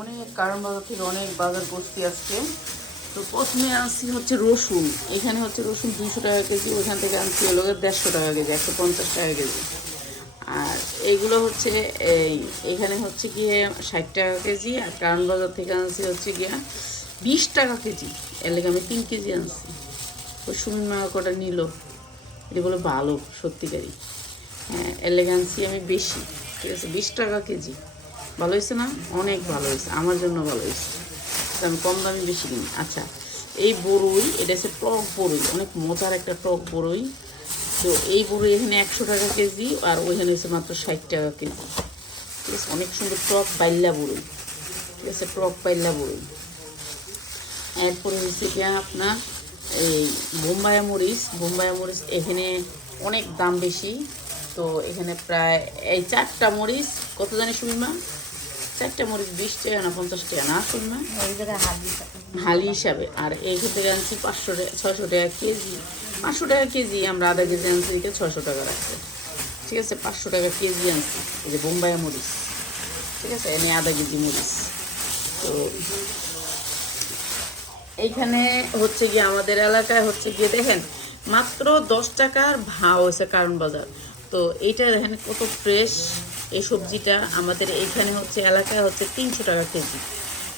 অনেক কারণ বাজার থেকে অনেক বাজার করছি আজকে। তো প্রথমে আনছি হচ্ছে রসুন। এখানে হচ্ছে রসুন দুশো টাকা কেজি, ওইখান থেকে আনছি হলো দেড়শো টাকা কেজি, একশো পঞ্চাশ টাকা কেজি। আর এইগুলো হচ্ছে এই, এখানে হচ্ছে গিয়ে ষাট টাকা কেজি, আর কারণ বাজার থেকে আনছি হচ্ছে গিয়ে বিশ টাকা কেজি। এর লেগে আমি তিন কেজি আনছি। ওই সুমিন মা কটা নিল। এটা বলে ভালো, সত্যিকারই। হ্যাঁ এর লেগে আনছি আমি বেশি। ঠিক আছে, বিশ টাকা কেজি। ভালো হয়েছে না? অনেক ভালো হয়েছে। আমার জন্য ভালো হয়েছে। তো আমি কম দামে বেশি কিনি। আচ্ছা এই বড়ই এটা হচ্ছে টক বড়ই অনেক মজার একটা টক বড়ই তো এই বড়ই এখানে একশো টাকা কেজি আর ওইখানে হচ্ছে মাত্র ষাট টাকা কেজি। ঠিক আছে? অনেক সুন্দর টক বাইল্লা বড়ই ঠিক আছে? টক বাইল্লা বড়ই এরপরে হচ্ছে গিয়ে আপনার এই বোম্বায়া মরিচ। বোম্বায়া মরিচ এখানে অনেক দাম বেশি। তো এখানে প্রায় এই চারটা মরিচ, কত জানি সুমিমা? চারটা মরিচ বিশ টাকা না পঞ্চাশ টাকা না হাত হালি হিসাবে। আর এইখান থেকে আনছি পাঁচশো টাকা ছয়শো টাকা কেজি। পাঁচশো টাকা কেজি আমরা আধা কেজি আনছি দিকে ছয়শো টাকা রাখছে। ঠিক আছে পাঁচশো টাকা কেজি আনছি। এই যে বোম্বাইয়া মরিচ ঠিক আছে এনে আধা কেজি মরিচ তো এইখানে হচ্ছে গিয়ে আমাদের এলাকায় হচ্ছে গিয়ে দেখেন মাত্র দশ টাকার ভাও হয়েছে কারণ বাজার। তো এইটা দেখেন কত ফ্রেশ এই সবজিটা। আমাদের এইখানে হচ্ছে এলাকায় হচ্ছে তিনশো টাকা কেজি।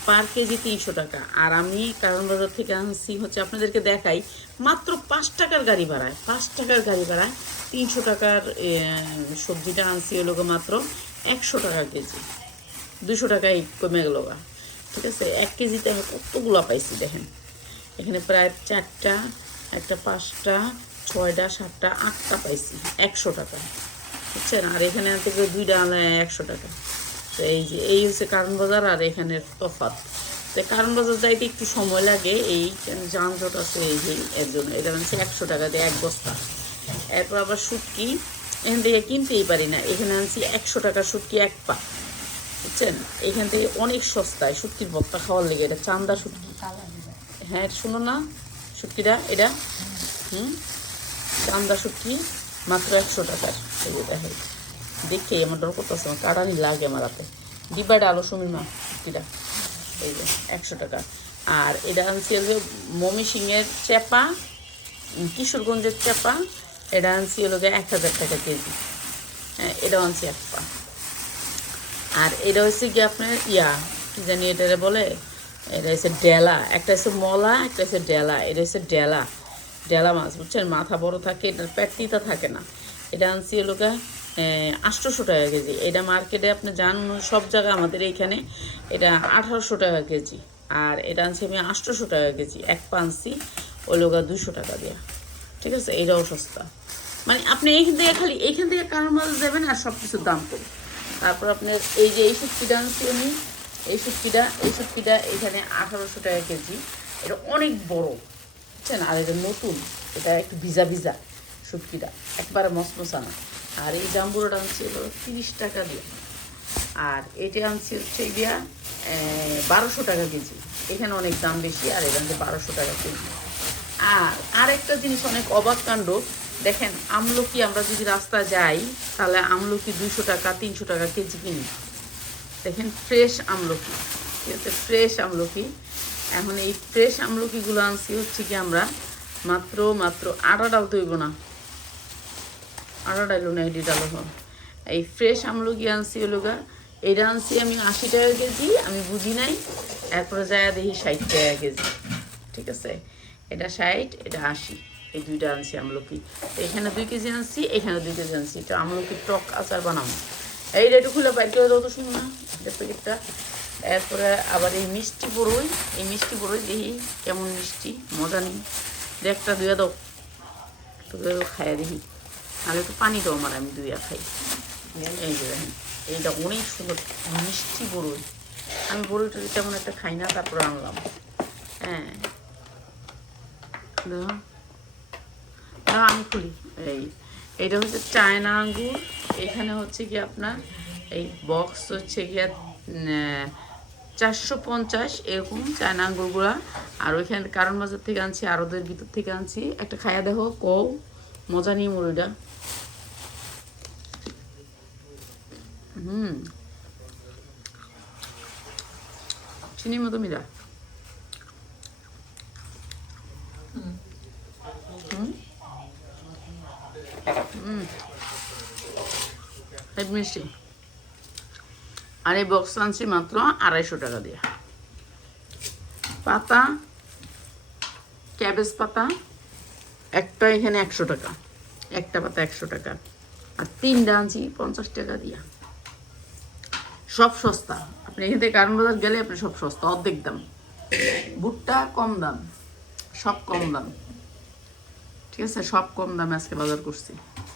পার কেজি তিনশো টাকা। আর আমি কারণ বাজার থেকে আনছি হচ্ছে আপনাদেরকে দেখাই, মাত্র পাঁচ টাকার গাড়ি ভাড়ায়, পাঁচ টাকার গাড়ি ভাড়ায় তিনশো টাকার সবজিটা আনছি হলো মাত্র একশো টাকা কেজি। দুশো টাকায় কমে গেল ঠিক আছে? এক কেজিতে আমি কতগুলো পাইছি দেখেন? এখানে প্রায় চারটা, একটা পাঁচটা ছয়টা, সাতটা, আটটা পাইছি, একশো টাকা। বুঝছেন? আর এখানে থেকে দুইটা একশো টাকা। তো এই যে, এই হচ্ছে কারণ বাজার আর এখানের তফাৎ। তো কারণ বাজার যাইতে একটু সময় লাগে, এই যানজট আছে, এই যে, এর জন্য। এটা হচ্ছে একশো টাকা দিয়ে এক বস্তা। এরপর আবার শুটকি এখান থেকে কিনতেই পারি না। এখানে আনছি একশো টাকা শুটকি এক পা। বুঝছেন? এখান থেকে অনেক সস্তায় শুটকির ভর্তা খাওয়ার লেগে, এটা চান্দা শুটকি হ্যাঁ শোনো না শুটকিটা এটা। হুম? চান্দা শুটকি মাত্র একশো টাকার এই যে দেখে আমার ডর করতেছে আমার লাগে আমার হাতে। ডিব্বাটা আলো সুমির মা শুটকিটা এই যে, একশো টাকা। আর এটা আনছি হলো মমি সিংয়ের চেপা কিশোরগঞ্জের চেপা। এটা আনছি হলো গিয়ে এক হাজার টাকা কেজি। হ্যাঁ এটা আনছি এক পা। আর এটা হচ্ছে কি আপনার ইয়া, কি জানি এটা বলে? এটা হচ্ছে ডেলা। একটা হচ্ছে মলা, একটা হচ্ছে ডেলা। এটা হচ্ছে ডেলা। ডেলা মাছ, বুঝছেন? মাথা বড় থাকে, এটার পেটটিটা থাকে না। এটা আনছি লোকে আটশোশো টাকা কেজি। এটা মার্কেটে আপনি যান সব জায়গায় আমাদের এইখানে, এটা আঠারোশো টাকা কেজি। আর এটা আনছি আমি আটশোশো টাকা কেজি। এক পানছি ওই লোকা দুশো টাকা দেওয়া ঠিক আছে? এটাও সস্তা। মানে আপনি এইখান থেকে খালি, এইখান থেকে কারণ মাছ দেবেন আর সব কিছুর দাম কম। তারপর আপনার এই যে এই শুটকিটা আনছি আমি, এই শুটকিটা এই শুটকিটা এখানে আঠারোশো টাকা কেজি। এটা অনেক বড়। বুঝছেন আর এটা নতুন, এটা একটু ভিজা ভিজা শুটকিটা, একবারে মসমসা না। আর এই জাম্বুরোটা আনছি হলো তিরিশ টাকা দিয়ে। আর এটা আনছি হচ্ছে গিয়া বারোশো টাকা কেজি। এখানে অনেক দাম বেশি, আর এখানে বারোশো টাকা কেজি। আর আরেকটা জিনিস অনেক অবাক কাণ্ড, দেখেন আমলকি, আমরা যদি রাস্তা যাই, তাহলে আমলকি দুইশো টাকা, তিনশো টাকা কেজি কিনি। দেখেন ফ্রেশ আমলকি, ঠিক আছে ফ্রেশ আমলকি। এখন এই ফ্রেশ আমলকিগুলো আনছি, হচ্ছে কি আমরা মাত্র মাত্র আটা ডাল তৈব না। আটা ডাইলো না এটি ডালো এই ফ্রেশ আমলকি আনছি হলো গা এটা আনছি আমি আশি টাকা কেজি, আমি বুঝি নাই, এরপরে যায় দেখি ষাট টাকা কেজি। ঠিক আছে? এটা ষাট, এটা আশি, এই দুইটা আনছি আমলকি। এখানে দুই কেজি আনছি, এখানে দুই কেজি আনছি। এটা আমলকি টক আচার বানাবো। এইটা একটু খুলে বাইর করে দাও তো শুনো না, এটা প্যাকেটটা। এরপরে আবার এই মিষ্টি বড়ই এই মিষ্টি বড়ই দেখি কেমন মিষ্টি, মজা নেই। একটা দুয়ে দাও। দাও, খাইয়া দেখি। নাহলে তো পানি দাও আমার, আমি দুইয়া খাই। এই যে দেখেন, এইটা অনেক সুন্দর মিষ্টি বড়ই আমি বড়ইটা তেমন একটা খাই না, তারপরে আনলাম। হ্যাঁ। আমি খুলি। এই এটা হচ্ছে চায়না আঙ্গুর। এখানে হচ্ছে কি আপনার, এই বক্স হচ্ছে গিয়া চারশো পঞ্চাশ এরকম চায়না আঙ্গুরগুলা। আর ওইখানে কারণ বাজার থেকে আনছি, আরদের ভিতর থেকে আনছি। একটা খায়া দেখো, কও, মজা নিয়ে মুড়িটা হুম। চিনি মতো মিরা। হুম। মিষ্টি আর এই বক্স আনছি মাত্র আড়াইশো টাকা দিয়ে। পাতা ক্যাবেজ পাতা, একটা এখানে একশো টাকা, একটা পাতা একশো টাকা, আর তিনটা আনছি পঞ্চাশ টাকা দিয়া। সব সস্তা। আপনি এখান থেকে কারণ বাজার গেলে আপনি সব সস্তা, অর্ধেক দাম। ভুট্টা কম দাম, সব কম দাম। ঠিক আছে? সব কম দামে আজকে বাজার করছি।